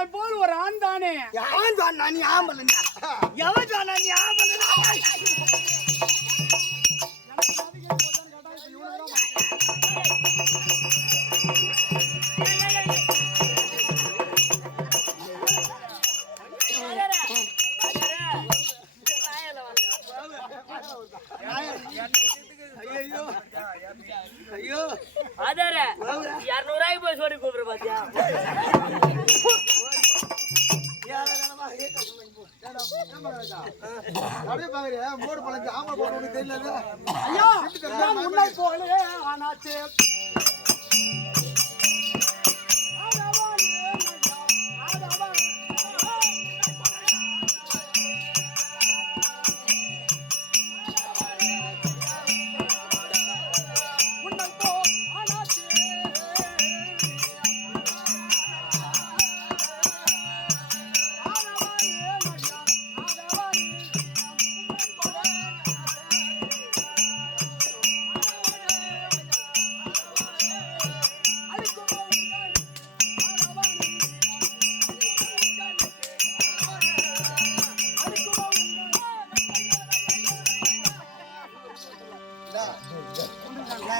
உன்னை போல் ஒரு ஆண் தானே எவன் சொன்னா நீ ஆம்பளையா எவன் சொன்னா நீ ஆம்பளை ஐயோ ஐயோ ஆதார. இரநூறுவாய்க்கு போய் சொல்லி கூப்பிடுற பாத்தியா? அப்படியே பாக்குறியா மோடு பழஞ்சு ஆமா தெரியல ஐயா நான் உன்னை ஆனாச்சு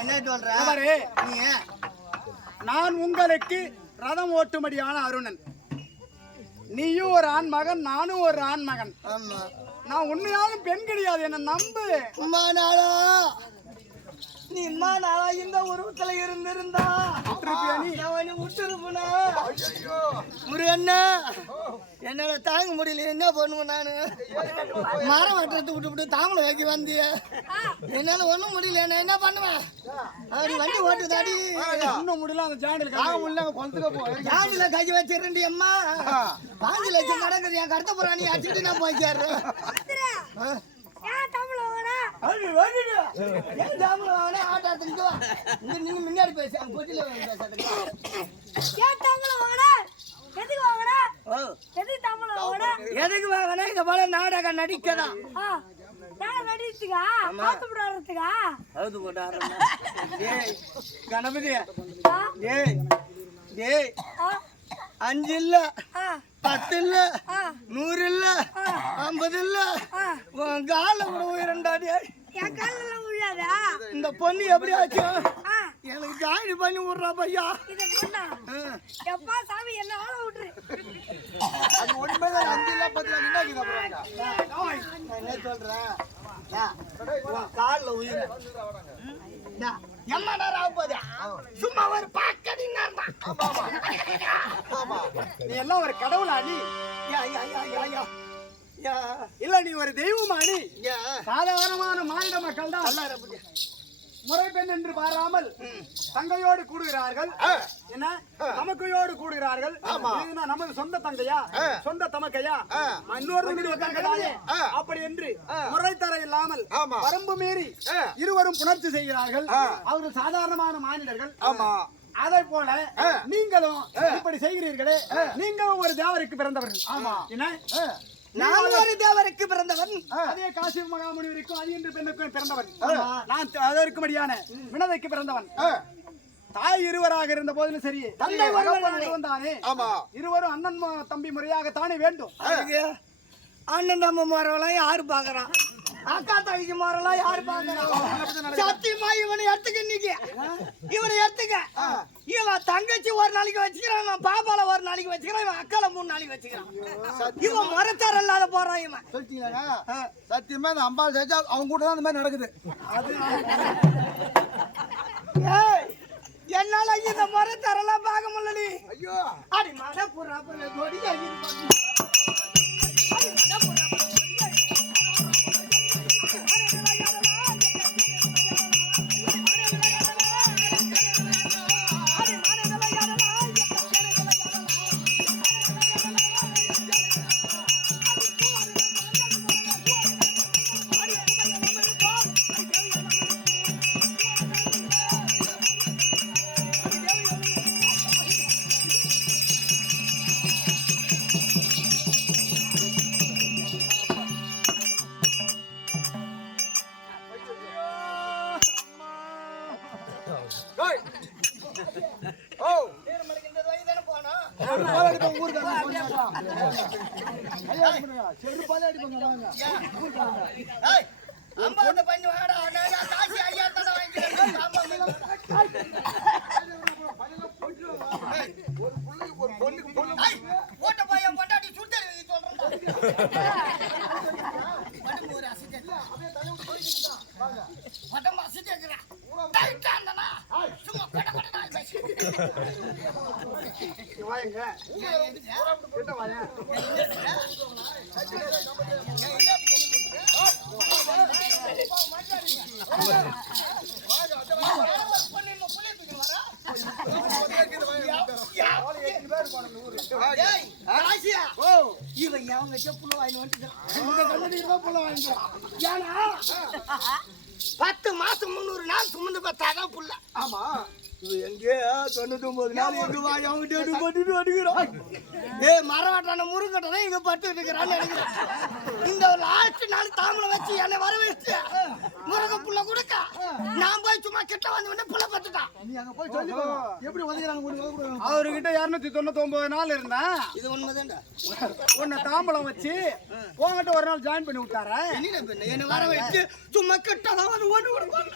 என்ன சொல்றேன் நீ நான் உங்களுக்கு ரதம் ஓட்டும்படியான அருணன். நீயும் ஒரு ஆண் மகன் நானும் ஒரு ஆண் மகன் நான் உண்மையாலும் பெண் கிடையாது என்ன நம்பு. நீ நாளா இந்த உருவத்துல இருந்திருந்தா? அவனை விட்டுருப்பனா? முருகண்ணா என்னால தாங்க முடியல. என்ன பண்ணுவேன் நானு? மரம் வெட்டுறது விட்டு விட்டு தாமலை வைக்க வந்திய. என்னால ஒண்ணும் முடியல. நான் என்ன பண்ணுவேன்? அப்படி வண்டி ஓட்டுதாடி இன்னும் முடியல அந்த ஜாண்டில் நான் உள்ள கொளுத்துக்க போ. ஜாண்டில கை வச்சிருண்டி அம்மா. பாஞ்சு லட்சம் நடக்குது. என் கருத்த புறாணி அடிச்சுட்டு நான் போய்க்காரு. ஏன் தமிழ் வாங்கடா அது வந்துடு. ஏன் ஜாமல வாங்கினா ஆட்டாத்துக்கு வா. இங்க நீங்க முன்னாடி பேசு பொட்டில எதுக்கு வாங்கடா ஓ. எதுக்கு தமிழ் வாங்கடா எதுக்கு வாங்கினா இந்த போல நாடகம் ஏய் கணபதி அஞ்சு இல்ல. பத்து இல்ல நூறு இல்ல ஐம்பது இல்ல உன் கால கூட உயிரண்டா டேய் என் காலெல்லாம் விழாதா? இந்த பொண்ணு எப்படி ஆச்சு? எனக்கு ஜாயின் பண்ணி விட்றா பையா. இதை பொண்ணா? எப்பா சாமி என்ன ஆள விட்டுரு? அது உண்மைதான் அஞ்சு இல்ல பத்து என்ன சொல்றேன்? கால்ல உயிர். எம்மா நேரம் ஆக சும்மா ஒரு பாக்கடி நீ எல்லாம் ஒரு கடவுளா நீ இல்ல நீ ஒரு தெய்வமா நீ சாதாரணமான மாநில மக்கள் தான் முறை பெண் என்று பாராமல் தங்கையோடு கூடுகிறார்கள். என்ன? தமக்கையோடு கூடுகிறார்கள். நமது சொந்த தங்கையா? சொந்த தமக்கையா? இன்னொரு தங்கைதானே அப்படி என்று முறை தர இல்லாமல். வரம்பு மீறி இருவரும் புணர்ச்சி செய்கிறார்கள். அவர்கள் சாதாரணமான மாநிலர்கள் ஆமா. அதை போல நீங்களும் இப்படி செய்கிறீர்களே. நீங்களும் ஒரு தேவருக்கு பிறந்தவர்கள். ஆமா. என்ன? நான் ஒரு தேவருக்கு பிறந்தவன். அதே காசி மகாமுனிவருக்கும் அது என்று பெண்ணுக்கும் பிறந்தவன். நான் த- அதற்கும்படியான வினதைக்கு பிறந்தவன். தாய் இருவராக இருந்த போதிலும் சரி தந்தை தகப்பன் ஒருவன் தானே ஆமா. இருவரும் அண்ணன் தம்பி முறையாகத்தானே வேண்டும். அதுக்கு அண்ணன் தம்ம முறவெல்லாம் யாரு பாக்குறான் அக்கா தங்கச்சி முறவெல்லாம் யாரு பாக்குறான் சத்தியமா இவனை எடுத்துக்க இன்னைக்கு. இவனை எடுத்துக்க. இவன் தங்கச்சி ஒரு நாளைக்கு வச்சுக்கிறான் இவன் பாப்பால ஒரு நாளைக்கு வச்சுக்கிறான் இவன் அக்கால மூணு நாளைக்கு வச்சுக்கிறான். இவன் முறத்தார இல்லாத போறான் இவன். சொல்லிட்டீங்களா சத்தியமா இந்த அம்பாள் சேர்ச்சா அவங்க கூட தான் இந்த மாதிரி நடக்குது. என்னால இந்த முறத்தாரெல்லாம் பார்க்க முடியலடி. ஐயோ. அடி மட புறா வாங்க ஏன் எதுக்கு? கிட்ட வாங்க ஏய், ராசியா. இவன் எவன் வச்ச புள்ள. வாங்கி வந்துட்டான் இந்த கண்ணடிக்கு தான் புள்ள வாங்கிக்கலாம் ஏன்னா பத்து மாசம் முந்நூறு நாள் சுமந்து பார்த்தாதான் புள்ள ஆமா இந்த லாஸ்ட் நாள் தாமலை வச்சு என்னை வர வச்சு முருக புள்ள கொடுக்க. நான் போய் சும்மா கிட்ட வந்து உடனே புள்ள பத்துட்டான் நீ அங்க போய் சொல்லி எப்படி உதவுறாங்க அவர்கிட்ட இருநூத்தி தொண்ணூத்தி ஒன்பது நாள் இருந்தேன் இது உண்மைதான்டா. உன்னை தாம்பலம் வச்சு உங்ககிட்ட ஒரு நாள் ஜாயின் பண்ணி விட்டாரா. என்ன வர வச்சு சும்மா கிட்ட தான் வந்து ஓட்டு கொடுப்பாங்க.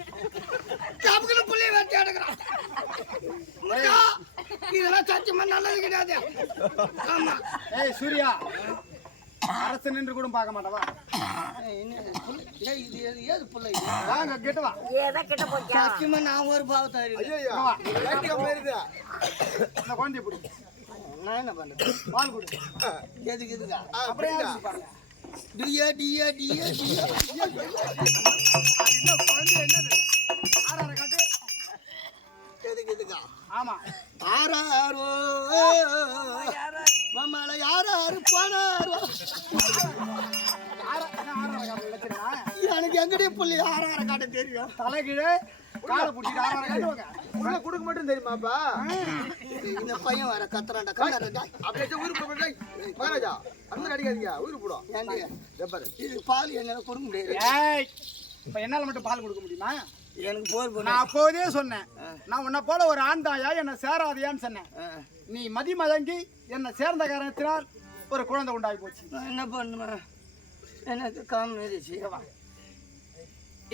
புள்ளைய வேட்டி எடுக்கிறான். இதெல்லாம் சத்தியமா நல்லது கிடையாது. ஆமா. ஏய் சூர்யா. அரசு நின்று கூட பார்க்க மாட்டவா? இது? ஏது- புள்ள? இது? வாங்க கிட்ட வா. ஏதோ கிட்ட போச்சா சத்தியமா நான் ஒரு மாரிதா இந்த குழந்தைய பிடி. நான் என்ன பண்றது? பால் குடி. எதுக்கு இதுக்கா அப்படியே பாருங்க. டியா டியா டியா டியா அது என்ன குழந்தை என்னது? ஆறார காட்டு. எதுக்கு இதுக்கா ஆமா. ஆறாரோ. போனாரோ வச்சிருக்கா எனக்கு எங்கடைய புள்ளி ஆறார காட்ட தெரியும்? தலைகீழே காலை பிடிச்சிட்டு ஆறார காட்டு வாங்க உள்ள கொடுக்க மட்டும் தெரியுமாப்பா? இந்த பையன் வர கத்துறான்டா கத்துறான்டா அப்படியே உயிர் போட மகாராஜா அந்த அடிக்காதீங்க உயிர் போடும். எப்பாரு இது பால் என்னால கொடுக்க முடியாது. ஏய் இப்ப என்னால மட்டும் பால் கொடுக்க முடியுமா? எனக்கு போர் நான் அப்போதே சொன்னேன். நான் உன்னை போல ஒரு ஆண் தாயா என்ன சேராதியான்னு சொன்னேன். நீ மதி மதங்கி என்னை சேர்ந்த காரணத்தினால் ஒரு குழந்தை உண்டாகி போச்சு. நான் என்ன பண்ணுவேன் எனக்கு காமிச்சு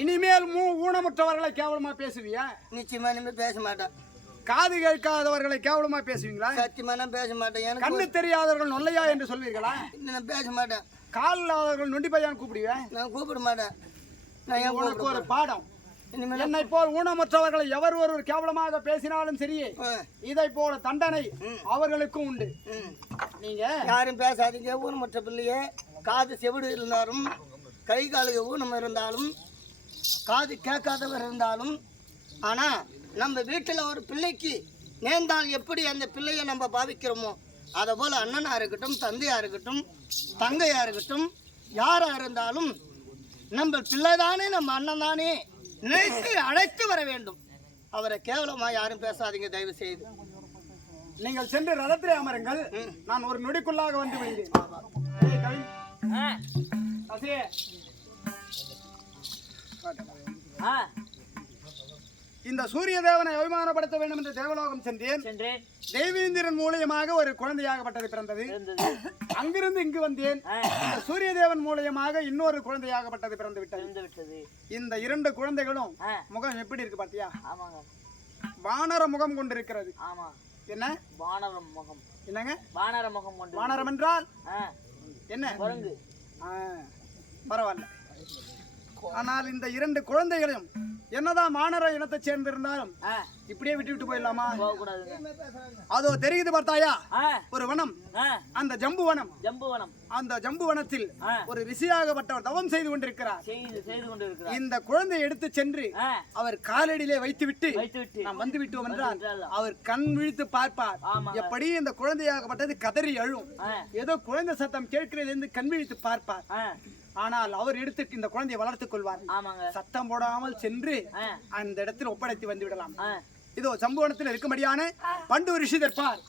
இனிமேல் மூ ஊனமுற்றவர்களை கேவலமா பேசுவியா? நிச்சயமா இனிமே பேச மாட்டேன். காது கேட்காதவர்களை கேவலமா பேசுவீங்களா? சத்தியமா நான் பேச மாட்டேன். எனக்கு கண்ணு தெரியாதவர்கள் நொல்லையா என்று சொல்வீர்களா? நான் பேச மாட்டேன். கால் இல்லாதவர்கள் நொண்டி பையான்னு கூப்பிடுவேன் நான் கூப்பிட மாட்டேன். நான் உனக்கு ஒரு பாடம். இனிமேல் என்னை போல் ஊனமுற்றவர்களை எவர் ஒருவர் கேவலமாக பேசினாலும் சரியே ஆ, இதை போல தண்டனை அவர்களுக்கும் உண்டு. நீங்க? யாரும் பேசாதீங்க ஊனமற்ற பிள்ளையே. காது செவிடு இருந்தாலும் கை காலுக்கு ஊனம் இருந்தாலும் காது கேட்காதவர் இருந்தாலும் ஆனா நம்ம வீட்டில் ஒரு பிள்ளைக்கு நேர்ந்தால் எப்படி அந்த பிள்ளையை நம்ம பாவிக்கிறோமோ அதை போல அண்ணனா இருக்கட்டும் தந்தையா இருக்கட்டும் தங்கையா இருக்கட்டும் யாரா இருந்தாலும் நம்ம பிள்ளை தானே நம்ம அண்ணன் தானே. நினைத்து அழைத்து வர வேண்டும். அவரை கேவலமா யாரும் பேசாதீங்க தயவு செய்து நீங்கள் சென்று ரதத்திலே அமருங்கள். நான் ஒரு நொடிக்குள்ளாக வந்து விடுகிறேன் இந்த சூரிய தேவனை அபிமானப்படுத்த வேண்டும் என்று தேவலோகம் சென்றேன். தெய்வீந்திரன் மூலியமாக ஒரு குழந்தையாகப்பட்டது பிறந்தது. அங்கிருந்து இங்கு வந்தேன். இந்த சூரிய தேவன் மூலியமாக இன்னொரு குழந்தையாகப்பட்டது பிறந்து விட்டது. இந்த இரண்டு குழந்தைகளும் முகம் எப்படி இருக்கு பாத்தியா? ஆமாங்க. வானர முகம் கொண்டிருக்கிறது. ஆமா. என்ன? வானரம் முகம். என்னங்க? வானர முகம் கொண்டு வானரம் என்றால்? என்ன? குரங்கு. பரவாயில்ல. ஆனால் இந்த இரண்டு குழந்தைகளையும் என்னதான் மானர இனத்தை சேர்ந்திருந்தாலும் இப்படியே விட்டு விட்டு போயிடலாமா? அதோ தெரியுது பார்த்தாயா? ஒரு வனம். அந்த ஜம்பு வனம். ஜம்புவனம் அந்த ஜம்பு வனத்தில். ஒரு ரிஷியாகப்பட்டவர் தவம் செய்து கொண்டிருக்கிறார். இந்த குழந்தையை எடுத்து சென்று அவர் காலடியிலே வைத்துவிட்டு வைத்து விட்டு நாம் வந்து விட்டோம் என்றால் அவர் கண் விழித்து பார்ப்பார். எப்படி இந்த குழந்தையாகப்பட்டது கதறி அழும். ஏதோ குழந்தை சத்தம் கேட்கிறது என்று கண் விழித்து பார்ப்பார். ஆனால் அவர் எடுத்து இந்த குழந்தையை வளர்த்துக் கொள்வார். ஆமாங்க. சத்தம் போடாமல் சென்று ஆ, அந்த இடத்தில் ஒப்படைத்து வந்து விடலாம். இதோ சம்பவனத்தில் இருக்கும்படியான பண்டு ரிஷி தர்பார்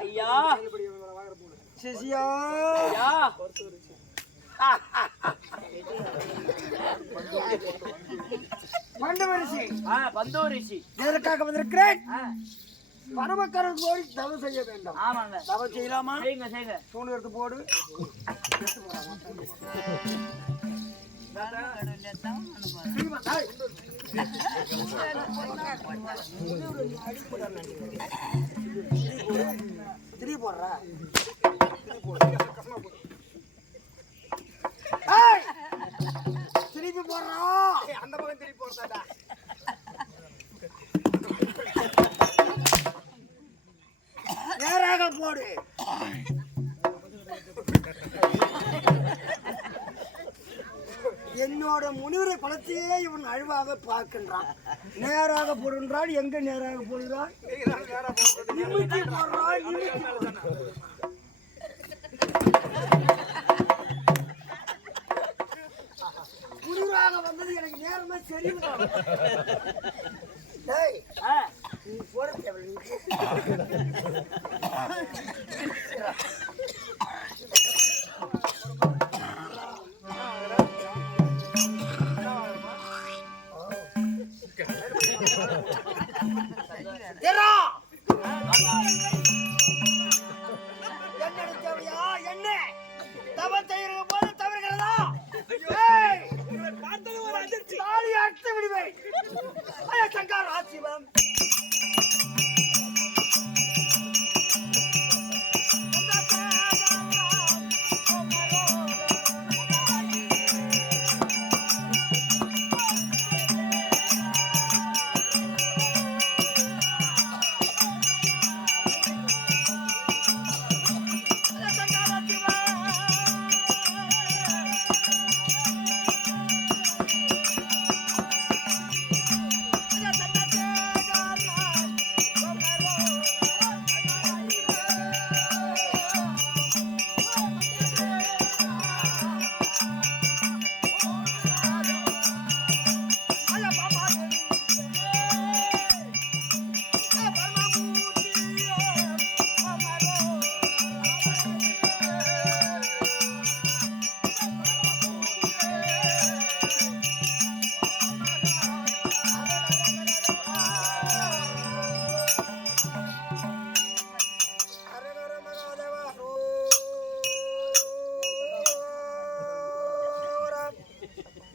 ஐயா. சிசியா. ஐயா. மண்டபரிசி. ஆ பந்தோரிசி. எதற்காக வந்திருக்கிறேன்? பரமக்கரன் போய் தவம் செய்ய வேண்டும். ஆமாங்க. தவம் செய்யலாமா? செய்யுங்க செய்யுங்க. தூண் எடுத்து போடு. திரி போடுறா! திருப்பி போடுறா. அந்த பக்கம் திருப்பி போறதாடா நேராக போடு. என்னோட முனிவரை பழத்தையே இவன் அழிவாக பார்க்கின்றான். நேராக போடுன்றான் எங்க நேராக போடுறான் போடுறான். முனிவராக வந்தது எனக்கு நேரமே ஆ. நீ போட எறா! என்ன தேவையா? என்ன? தவம் செய்கிற போது தவறுகிறதா? ஏய்! தாலி அறுத்து விடுவேன். ஐயா, சங்கார ஆசிவம்.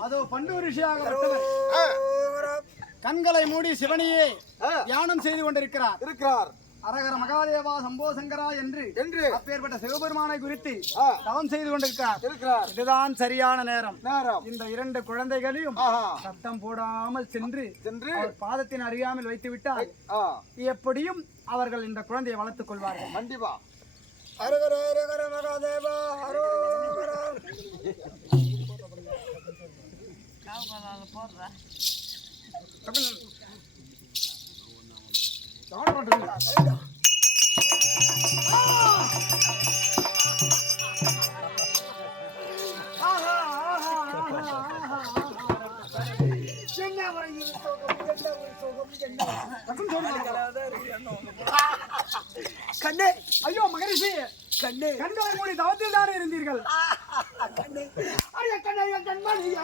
அதோ பண்டு ஓரம். கண்களை மூடி சிவனையே தியானம் செய்து கொண்டிருக்கிறார். இருக்கிறார். அரகர மகாதேவா சம்போ சங்கரா என்று என்று. அப்பேற்பட்ட சிவபெருமானை குறித்து. தவம் செய்து கொண்டிருக்கிறார். இருக்கிறார். இதுதான் சரியான நேரம். நேரம். இந்த இரண்டு குழந்தைகளையும் சத்தம் போடாமல் சென்று சென்று. பாதத்தின் அறியாமல் வைத்து விட்டால் எப்படியும் அவர்கள் இந்த குழந்தையை வளர்த்துக் கொள்வார்கள். கண்டிப்பா. ஹரஹர ஹரஹர மகாதேவா ஹரோரம். ஆஹா, ஆஹா, ஆஹா, ஆஹா, ஆஹா. என்ன ஒரு இது சுகம், என்ன ஒரு சுகம், என்ன ஒரு- கண்ணே ஐயோ மகரிஷி. கண்ணே கண்களை மூடி தவத்தில் தானே இருந்தீர்கள்? கண்ணே ஐயா கண்ணே ஐயா